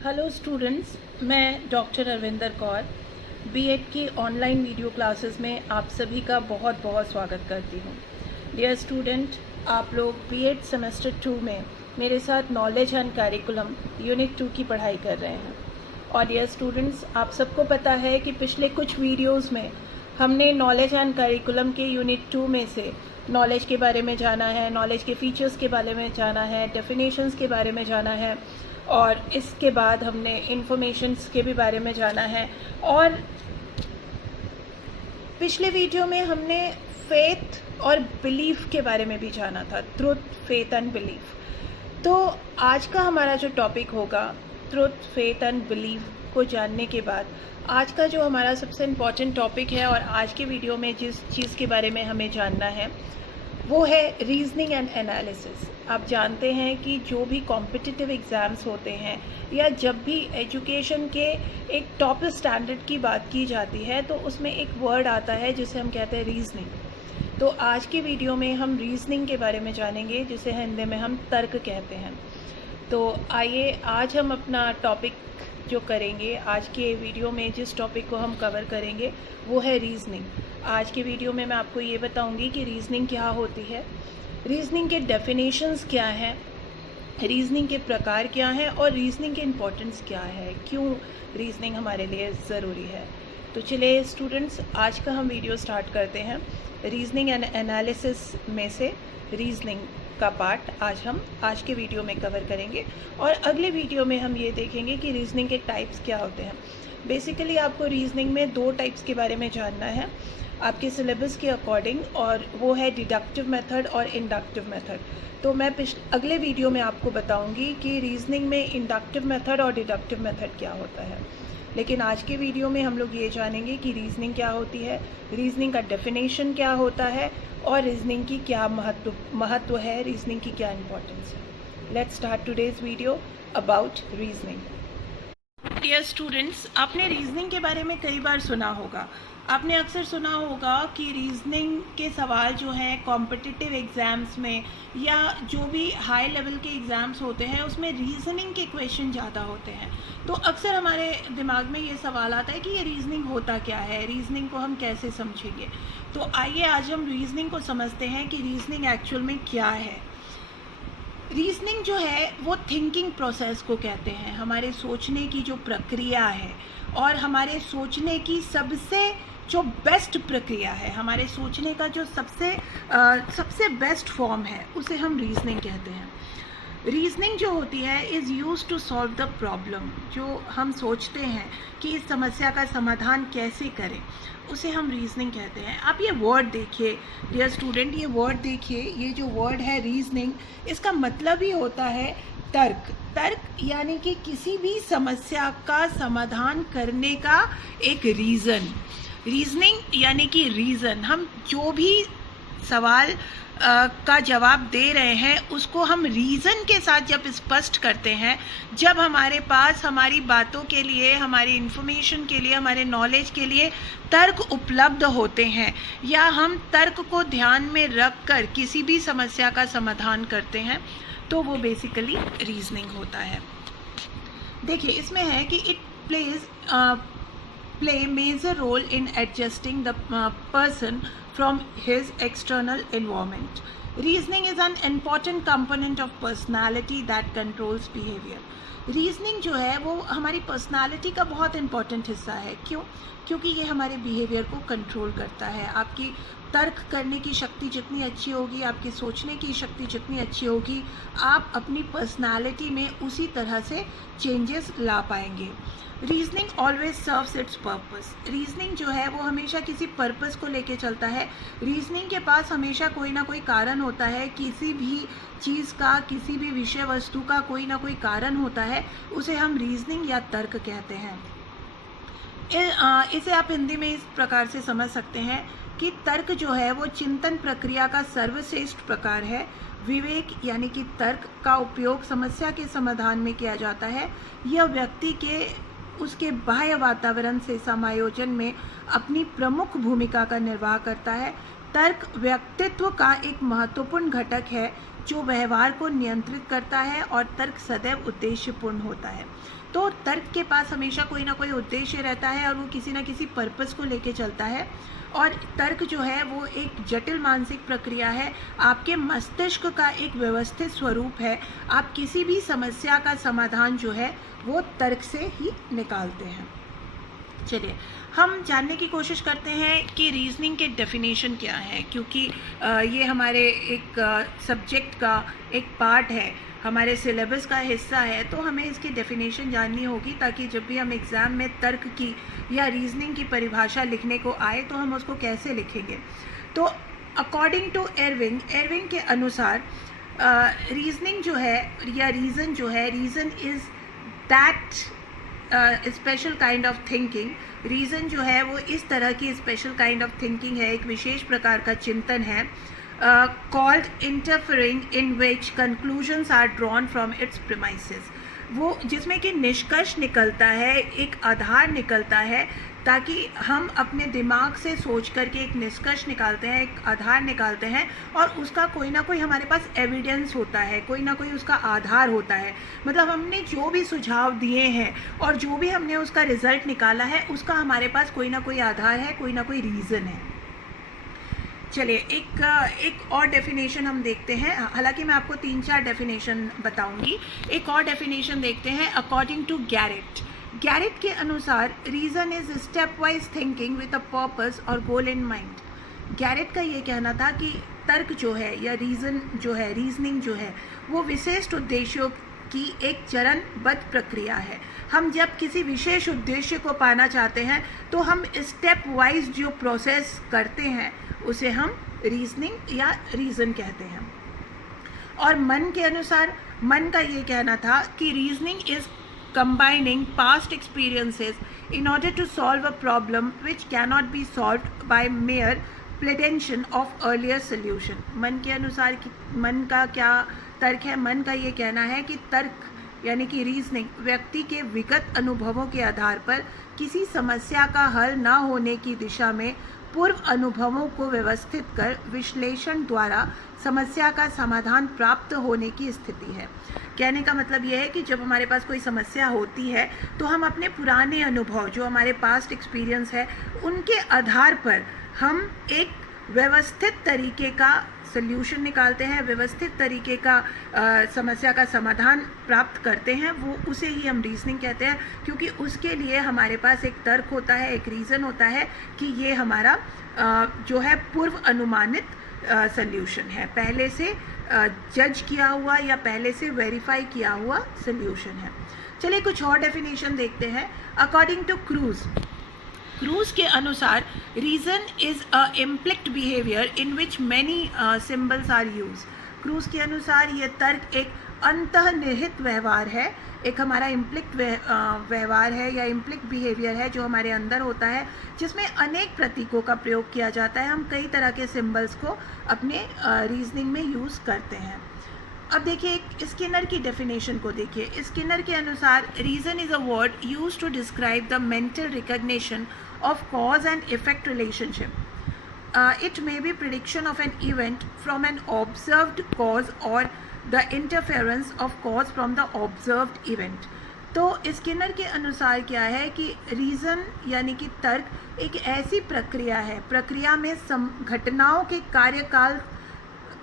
Hello students, मैं doctor Arvinder Kaur BEd की online video classes में आप सभी का बहुत बहुत स्वागत करती हूँ। डियर स्टूडेंट, आप लोग बीएड सेमेस्टर 2 में मेरे साथ नॉलेज एंड करिकुलम यूनिट 2 की पढ़ाई कर रहे हैं। और डियर स्टूडेंट्स, आप सबको पता है कि पिछले कुछ वीडियोज़ में हमने नॉलेज एंड करिकुलम के यूनिट 2 में से नॉलेज के बारे में जाना है, नॉलेज के फीचर्स के बारे में जाना है, डेफिनेशंस के बारे में जाना है, और इसके बाद हमने इंफॉर्मेशंस के भी बारे में जाना है। और पिछले वीडियो में हमने फेथ और बिलीफ के बारे में भी जाना था, ट्रुथ, फेथ एंड बिलीफ। तो आज का हमारा जो टॉपिक होगा, ट्रुथ, फेथ एंड बिलीफ को जानने के बाद आज का जो हमारा सबसे इम्पॉर्टेंट टॉपिक है और आज के वीडियो में जिस चीज़ के बारे में हमें जानना है वो है रीजनिंग एंड एनालिसिस। आप जानते हैं कि जो भी कॉम्पिटिटिव एग्ज़ाम्स होते हैं या जब भी एजुकेशन के एक टॉप स्टैंडर्ड की बात की जाती है तो उसमें एक वर्ड आता है जिसे हम कहते हैं रीजनिंग। तो आज की वीडियो में हम रीजनिंग के बारे में जानेंगे, जिसे हिंदी में हम तर्क कहते हैं। तो आइए आज हम अपना टॉपिक जो करेंगे, आज के वीडियो में जिस टॉपिक को हम कवर करेंगे वो है रीजनिंग। आज के वीडियो में मैं आपको ये बताऊंगी कि रीजनिंग क्या होती है, रीजनिंग के डेफिनेशंस क्या हैं, रीजनिंग के प्रकार क्या हैं और रीजनिंग के इम्पोर्टेंस क्या है, क्यों रीजनिंग हमारे लिए ज़रूरी है। तो चलिए स्टूडेंट्स, आज का हम वीडियो स्टार्ट करते हैं। रीजनिंग एंड एनालिसिस में से रीजनिंग का पार्ट आज के वीडियो में कवर करेंगे और अगले वीडियो में हम ये देखेंगे कि रीजनिंग के टाइप्स क्या होते हैं। बेसिकली आपको रीजनिंग में 2 टाइप्स के बारे में जानना है आपके सिलेबस के अकॉर्डिंग, और वो है डिडक्टिव मेथड और इंडक्टिव मेथड। तो मैं अगले वीडियो में आपको बताऊंगी कि रीजनिंग में इंडक्टिव मेथड और डिडक्टिव मेथड क्या होता है। लेकिन आज के वीडियो में हम लोग ये जानेंगे कि रीजनिंग क्या होती है, रीजनिंग का डेफिनेशन क्या होता है और रीजनिंग की क्या महत्व है, रीजनिंग की क्या इम्पोर्टेंस है। Let's start today's video about reasoning. Dear students, आपने रीजनिंग के बारे में कई बार सुना होगा। आपने अक्सर सुना होगा कि रीजनिंग के सवाल जो हैं कॉम्पिटिटिव एग्ज़ाम्स में या जो भी हाई लेवल के एग्ज़ाम्स होते हैं उसमें रीजनिंग के क्वेश्चन ज़्यादा होते हैं। तो अक्सर हमारे दिमाग में ये सवाल आता है कि ये रीजनिंग होता क्या है, रीजनिंग को हम कैसे समझेंगे। तो आइए आज हम रीजनिंग को समझते हैं कि रीजनिंग एक्चुअल में क्या है। रीजनिंग जो है वो थिंकिंग प्रोसेस को कहते हैं, हमारे सोचने की जो प्रक्रिया है और हमारे सोचने की सबसे जो बेस्ट प्रक्रिया है, हमारे सोचने का जो सबसे बेस्ट फॉर्म है, उसे हम रीजनिंग कहते हैं। रीजनिंग जो होती है is use to solve the problem. जो हम सोचते हैं कि इस समस्या का समाधान कैसे करें, उसे हम रीजनिंग कहते हैं। आप ये वर्ड देखिए डियर स्टूडेंट, ये वर्ड देखिए, ये जो वर्ड है रीजनिंग, इसका मतलब ही होता है तर्क। तर्क यानी कि किसी भी समस्या का समाधान करने का एक रीज़न। रीजनिंग यानी कि रीज़न, हम जो भी सवाल का जवाब दे रहे हैं उसको हम रीज़न के साथ जब स्पष्ट करते हैं, जब हमारे पास हमारी बातों के लिए, हमारी इन्फॉर्मेशन के लिए, हमारे नॉलेज के लिए तर्क उपलब्ध होते हैं या हम तर्क को ध्यान में रख कर किसी भी समस्या का समाधान करते हैं, तो वो बेसिकली रीजनिंग होता है। देखिए इसमें है कि it play major role in adjusting the person from his external environment. Reasoning is an important component of personality that controls behavior. Reasoning जो है वो हमारी पर्सनालिटी का बहुत इम्पॉर्टेंट हिस्सा है। क्यों? क्योंकि ये हमारे बिहेवियर को कंट्रोल करता है। आपकी तर्क करने की शक्ति जितनी अच्छी होगी, आपकी सोचने की शक्ति जितनी अच्छी होगी, आप अपनी पर्सनालिटी में उसी तरह से चेंजेस ला पाएंगे। Reasoning always serves it's purpose. Reasoning जो है वो हमेशा किसी पर्पस को लेके चलता है। रीजनिंग के पास हमेशा कोई ना कोई कारण होता है, किसी भी चीज़ का, किसी भी विषय वस्तु का कोई ना कोई कारण होता है, उसे हम रीजनिंग या तर्क कहते हैं। इसे आप हिंदी में इस प्रकार से समझ सकते हैं कि तर्क जो है वो चिंतन प्रक्रिया का सर्वश्रेष्ठ प्रकार है। विवेक यानी कि तर्क का उपयोग समस्या के समाधान में किया जाता है। यह व्यक्ति के उसके बाह्य वातावरण से समायोजन में अपनी प्रमुख भूमिका का निर्वाह करता है। तर्क व्यक्तित्व का एक महत्वपूर्ण घटक है जो व्यवहार को नियंत्रित करता है, और तर्क सदैव उद्देश्यपूर्ण होता है। तो तर्क के पास हमेशा कोई ना कोई उद्देश्य रहता है और वो किसी ना किसी पर्पस को लेके चलता है। और तर्क जो है वो एक जटिल मानसिक प्रक्रिया है, आपके मस्तिष्क का एक व्यवस्थित स्वरूप है। आप किसी भी समस्या का समाधान जो है वो तर्क से ही निकालते हैं। चलिए हम जानने की कोशिश करते हैं कि रीजनिंग के डेफिनेशन क्या है, क्योंकि ये हमारे एक सब्जेक्ट का एक पार्ट है, हमारे सिलेबस का हिस्सा है, तो हमें इसकी डेफिनेशन जाननी होगी ताकि जब भी हम एग्ज़ाम में तर्क की या रीजनिंग की परिभाषा लिखने को आए तो हम उसको कैसे लिखेंगे। तो अकॉर्डिंग टू एरविंग के अनुसार रीजनिंग जो है या रीज़न जो है, reason is that special kind of thinking. Reason जो है वो इस तरह की स्पेशल काइंड ऑफ थिंकिंग है, एक विशेष प्रकार का चिंतन है, called interfering in which conclusions are drawn from its premises। वो जिसमें कि निष्कर्ष निकलता है, एक आधार निकलता है, ताकि हम अपने दिमाग से सोच करके एक निष्कर्ष निकालते हैं, एक आधार निकालते हैं, और उसका कोई ना कोई हमारे पास एविडेंस होता है, कोई ना कोई उसका आधार होता है। मतलब हमने जो भी सुझाव दिए हैं और जो भी हमने उसका रिजल्ट निकाला है, उसका हमारे पास कोई ना कोई आधार है, कोई ना कोई रीज़न है। चलिए एक और डेफिनेशन हम देखते हैं, हालांकि मैं आपको 3-4 डेफिनेशन बताऊंगी। एक और डेफिनेशन देखते हैं अकॉर्डिंग टू गैरेट के अनुसार reason is step wise thinking with a purpose और गोल इन माइंड। गैरेट का ये कहना था कि तर्क जो है या रीज़न जो है, रीजनिंग जो है, वो विशिष्ट उद्देश्यों की एक चरणबद्ध प्रक्रिया है। हम जब किसी विशेष उद्देश्य को पाना चाहते हैं तो हम स्टेप वाइज जो प्रोसेस करते हैं उसे हम रीजनिंग या रीज़न कहते हैं। और मन के अनुसार, मन का ये कहना था कि reasoning is combining past experiences in order to solve a problem which cannot be solved by mere pretension of earlier solution। मन के अनुसार कि मन का क्या तर्क है, मन का ये कहना है कि तर्क यानी कि रीजनिंग व्यक्ति के विगत अनुभवों के आधार पर किसी समस्या का हल न होने की दिशा में पूर्व अनुभवों को व्यवस्थित कर विश्लेषण द्वारा समस्या का समाधान प्राप्त होने की स्थिति है। कहने का मतलब यह है कि जब हमारे पास कोई समस्या होती है तो हम अपने पुराने अनुभव, जो हमारे पास्ट एक्सपीरियंस है, उनके आधार पर हम एक व्यवस्थित तरीके का सल्यूशन निकालते हैं, व्यवस्थित तरीके का समस्या का समाधान प्राप्त करते हैं। वो उसे ही हम रीजनिंग कहते हैं, क्योंकि उसके लिए हमारे पास एक तर्क होता है, एक रीज़न होता है कि ये हमारा जो है पूर्व अनुमानित सल्यूशन है, पहले से जज किया हुआ या पहले से वेरीफाई किया हुआ सल्यूशन है। चलिए कुछ और डेफिनेशन देखते हैं। अकॉर्डिंग टू क्रूज के अनुसार reason is a implicit behaviour in which many symbols are use. Cruz के अनुसार ये तर्क एक अंतर्निहित व्यवहार है, एक हमारा इम्प्लिक्ट व्यवहार है या इम्प्लिक्ट बिहेवियर है जो हमारे अंदर होता है, जिसमें अनेक प्रतीकों का प्रयोग किया जाता है। हम कई तरह के सिम्बल्स को अपने रीजनिंग में यूज़ करते हैं। अब देखिए एक स्किनर की डेफिनेशन को देखिए। स्किनर के अनुसार reason is a word use to describe the mental recognition of cause and effect relationship. It may be prediction of an event from an observed cause or the interference of cause from the observed event। तो Skinner के अनुसार क्या है कि reason यानी कि तर्क एक ऐसी प्रक्रिया है, प्रक्रिया में घटनाओं के कार्यकाल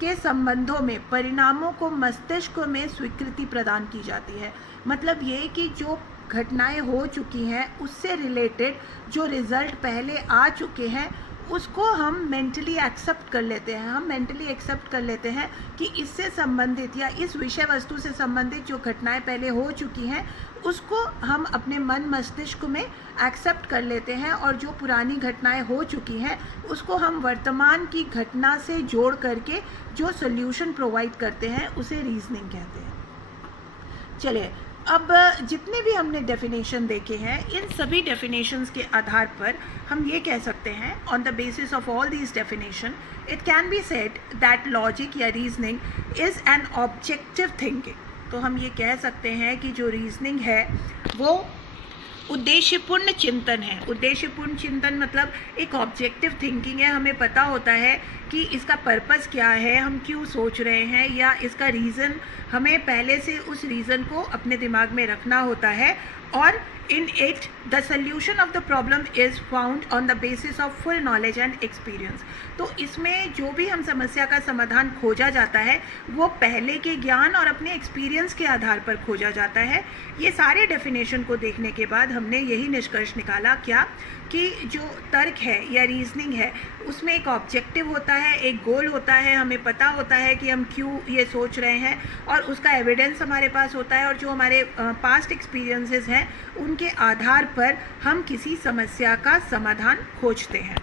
के संबंधों में परिणामों को मस्तिष्क में स्वीकृति प्रदान की जाती है। मतलब ये कि जो घटनाएं हो चुकी हैं उससे रिलेटेड जो रिज़ल्ट पहले आ चुके हैं उसको हम मेंटली एक्सेप्ट कर लेते हैं। हम मेंटली एक्सेप्ट कर लेते हैं कि इससे संबंधित या इस विषय वस्तु से संबंधित जो घटनाएं पहले हो चुकी हैं उसको हम अपने मन मस्तिष्क में एक्सेप्ट कर लेते हैं, और जो पुरानी घटनाएं हो चुकी हैं उसको हम वर्तमान की घटना से जोड़ करके जो सॉल्यूशन प्रोवाइड करते हैं उसे रीजनिंग कहते हैं। चलिए अब जितने भी हमने डेफिनेशन देखे हैं, इन सभी डेफिनेशंस के आधार पर हम ये कह सकते हैं, on the basis of all these definition it can be said that logic या reasoning is an objective thinking. तो हम ये कह सकते हैं कि जो रीजनिंग है वो उद्देश्यपूर्ण चिंतन है। उद्देश्यपूर्ण चिंतन मतलब एक ऑब्जेक्टिव थिंकिंग है, हमें पता होता है कि इसका पर्पस क्या है, हम क्यों सोच रहे हैं, या इसका रीज़न हमें पहले से उस रीज़न को अपने दिमाग में रखना होता है, और in it the solution of the problem is found on the basis of full knowledge and experience। तो इसमें जो भी हम समस्या का समाधान खोजा जाता है वो पहले के ज्ञान और अपने एक्सपीरियंस के आधार पर खोजा जाता है। ये सारे डेफिनेशन को देखने के बाद हमने यही निष्कर्ष निकाला क्या कि जो तर्क है या रीजनिंग है उसमें एक ऑब्जेक्टिव होता है, एक गोल होता है, हमें पता होता है कि हम क्यों ये सोच रहे हैं, और उसका एविडेंस हमारे पास होता है, और जो हमारे पास्ट एक्सपीरियंसेस हैं उनके आधार पर हम किसी समस्या का समाधान खोजते हैं।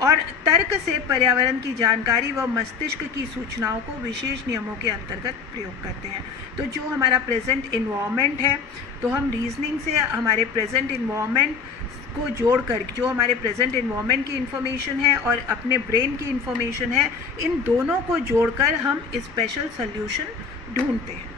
और तर्क से पर्यावरण की जानकारी व मस्तिष्क की सूचनाओं को विशेष नियमों के अंतर्गत प्रयोग करते हैं। तो जो हमारा प्रेजेंट इन्वायरमेंट है, तो हम रीजनिंग से हमारे प्रेजेंट इन्वायरमेंट को जोड़कर, जो हमारे प्रेजेंट इन्वायरमेंट की इन्फॉर्मेशन है और अपने ब्रेन की इन्फॉर्मेशन है, इन दोनों को जोड़कर हम स्पेशल सोल्यूशन ढूंढते हैं।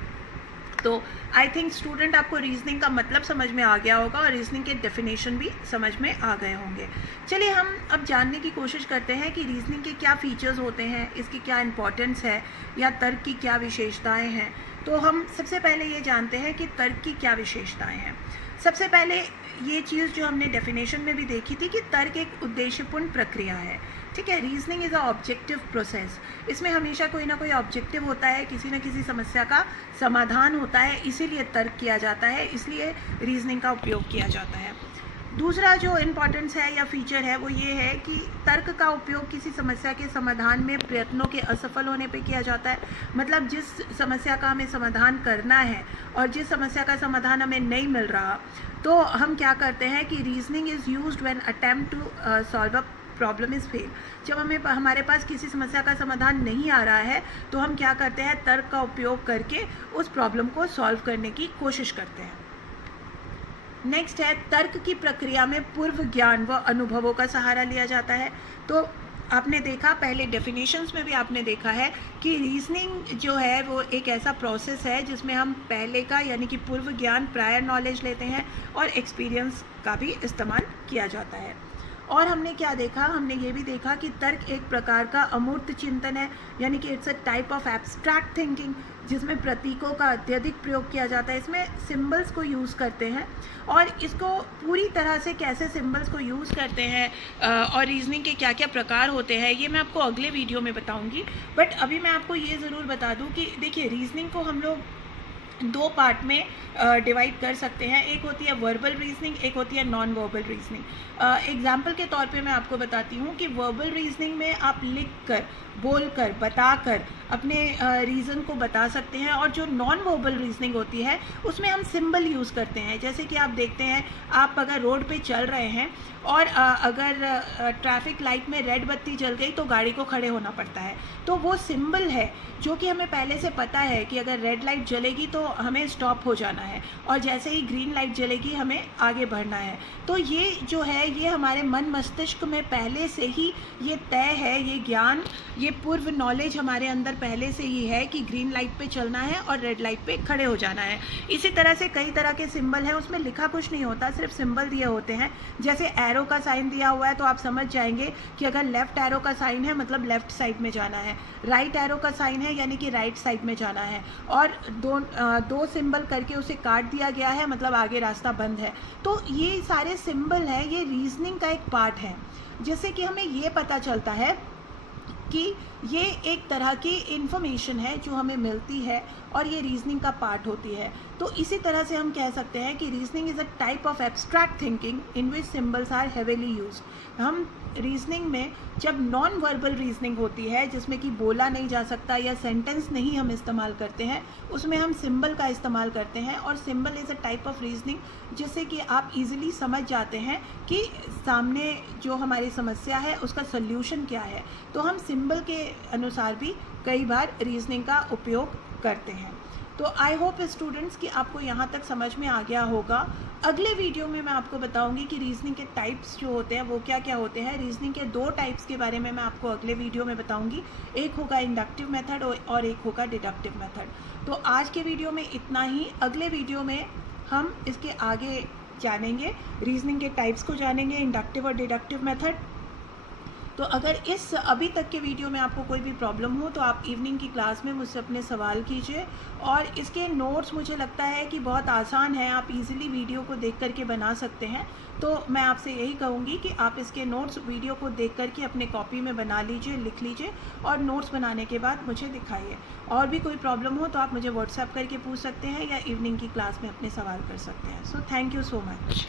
तो आई थिंक स्टूडेंट आपको रीजनिंग का मतलब समझ में आ गया होगा और रीजनिंग के डेफिनेशन भी समझ में आ गए होंगे। चलिए हम अब जानने की कोशिश करते हैं कि रीजनिंग के क्या फीचर्स होते हैं, इसकी क्या इंपॉर्टेंस है, या तर्क की क्या विशेषताएं हैं। तो हम सबसे पहले ये जानते हैं कि तर्क की क्या विशेषताएं हैं। सबसे पहले ये चीज़ जो हमने डेफिनेशन में भी देखी थी कि तर्क एक उद्देश्यपूर्ण प्रक्रिया है। ठीक है, reasoning is a objective process. इसमें हमेशा कोई ना कोई ऑब्जेक्टिव होता है, किसी न किसी समस्या का समाधान होता है, इसीलिए तर्क किया जाता है, इसलिए रीजनिंग का उपयोग किया जाता है। दूसरा जो इम्पॉर्टेंस है या फीचर है वो ये है कि तर्क का उपयोग किसी समस्या के समाधान में प्रयत्नों के असफल होने पे किया जाता है। मतलब जिस समस्या का हमें समाधान करना है और जिस समस्या का समाधान हमें नहीं मिल रहा, तो हम क्या करते हैं कि reasoning is used when attempt to solve a problem is fail. जब हमारे पास किसी समस्या का समाधान नहीं आ रहा है तो हम क्या करते हैं, तर्क का उपयोग करके उस प्रॉब्लम को सॉल्व करने की कोशिश करते हैं। नेक्स्ट है, तर्क की प्रक्रिया में पूर्व ज्ञान व अनुभवों का सहारा लिया जाता है। तो आपने देखा, पहले डेफिनेशंस में भी आपने देखा है कि रीजनिंग जो है वो एक ऐसा प्रोसेस है जिसमें हम पहले का यानी कि पूर्व ज्ञान, प्रायर नॉलेज लेते हैं और एक्सपीरियंस का भी इस्तेमाल किया जाता है। और हमने क्या देखा, हमने ये भी देखा कि तर्क एक प्रकार का अमूर्त चिंतन है, यानी कि it's a type of abstract thinking जिसमें प्रतीकों का अत्यधिक प्रयोग किया जाता है। इसमें सिंबल्स को यूज़ करते हैं, और इसको पूरी तरह से कैसे सिंबल्स को यूज़ करते हैं और रीजनिंग के क्या क्या प्रकार होते हैं ये मैं आपको अगले वीडियो में बताऊंगी। बट अभी मैं आपको ये ज़रूर बता दूं कि देखिए, रीजनिंग को हम लोग दो पार्ट में डिवाइड कर सकते हैं। एक होती है वर्बल रीजनिंग, एक होती है नॉन वर्बल रीजनिंग। एग्जाम्पल के तौर पे मैं आपको बताती हूँ कि वर्बल रीजनिंग में आप लिख कर, बोल कर, बता कर अपने रीज़न को बता सकते हैं, और जो नॉन वर्बल रीजनिंग होती है उसमें हम सिंबल यूज़ करते हैं। जैसे कि आप देखते हैं, आप अगर रोड पे चल रहे हैं और अगर ट्रैफिक लाइट में रेड बत्ती जल गई तो गाड़ी को खड़े होना पड़ता है, तो वो सिंबल है जो कि हमें पहले से पता है कि अगर रेड लाइट जलेगी तो हमें स्टॉप हो जाना है, और जैसे ही ग्रीन लाइट जलेगी हमें आगे बढ़ना है। तो ये जो है ये हमारे मन मस्तिष्क में पहले से ही ये तय है, ये ज्ञान, ये पूर्व नॉलेज हमारे अंदर पहले से ही है कि ग्रीन लाइट पे चलना है और रेड लाइट पे खड़े हो जाना है। इसी तरह से कई तरह के सिंबल हैं, उसमें लिखा कुछ नहीं होता, सिर्फ सिंबल दिए होते हैं। जैसे एरो का साइन दिया हुआ है तो आप समझ जाएंगे कि अगर लेफ्ट एरो का साइन है मतलब लेफ्ट साइड में जाना है, राइट एरो का साइन है यानी कि राइट साइड में जाना है, और दो सिंबल करके उसे काट दिया गया है मतलब आगे रास्ता बंद है। तो ये सारे सिंबल हैं, ये रीजनिंग का एक पार्ट है, जिससे कि हमें ये पता चलता है कि ये एक तरह की इन्फॉर्मेशन है जो हमें मिलती है और ये रीजनिंग का पार्ट होती है। तो इसी तरह से हम कह सकते हैं कि reasoning is a type of abstract thinking in which symbols are heavily used. हम रीजनिंग में जब नॉन वर्बल रीजनिंग होती है जिसमें कि बोला नहीं जा सकता या सेंटेंस नहीं हम इस्तेमाल करते हैं, उसमें हम सिंबल का इस्तेमाल करते हैं, और symbol is a type of reasoning जिससे कि आप इजीली समझ जाते हैं कि सामने जो हमारी समस्या है उसका सल्यूशन क्या है। तो हम सिंबल के अनुसार भी कई बार रीजनिंग का उपयोग करते हैं। तो आई होप स्टूडेंट्स कि आपको यहाँ तक समझ में आ गया होगा। अगले वीडियो में मैं आपको बताऊंगी कि रीजनिंग के टाइप्स जो होते हैं वो क्या क्या होते हैं। रीजनिंग के दो टाइप्स के बारे में मैं आपको अगले वीडियो में बताऊंगी, एक होगा इंडक्टिव मेथड और एक होगा डिडक्टिव मेथड। तो आज के वीडियो में इतना ही। अगले वीडियो में हम इसके आगे जानेंगे, रीजनिंग के टाइप्स को जानेंगे, इंडक्टिव और डिडक्टिव मेथड। तो अगर इस अभी तक के वीडियो में आपको कोई भी प्रॉब्लम हो तो आप इवनिंग की क्लास में मुझसे अपने सवाल कीजिए। और इसके नोट्स मुझे लगता है कि बहुत आसान है, आप इजीली वीडियो को देख करके बना सकते हैं। तो मैं आपसे यही कहूँगी कि आप इसके नोट्स वीडियो को देख करके अपने कॉपी में बना लीजिए, लिख लीजिए और नोट्स बनाने के बाद मुझे दिखाइए। और भी कोई प्रॉब्लम हो तो आप मुझे व्हाट्सएप करके पूछ सकते हैं या इवनिंग की क्लास में अपने सवाल कर सकते हैं। So thank you so much.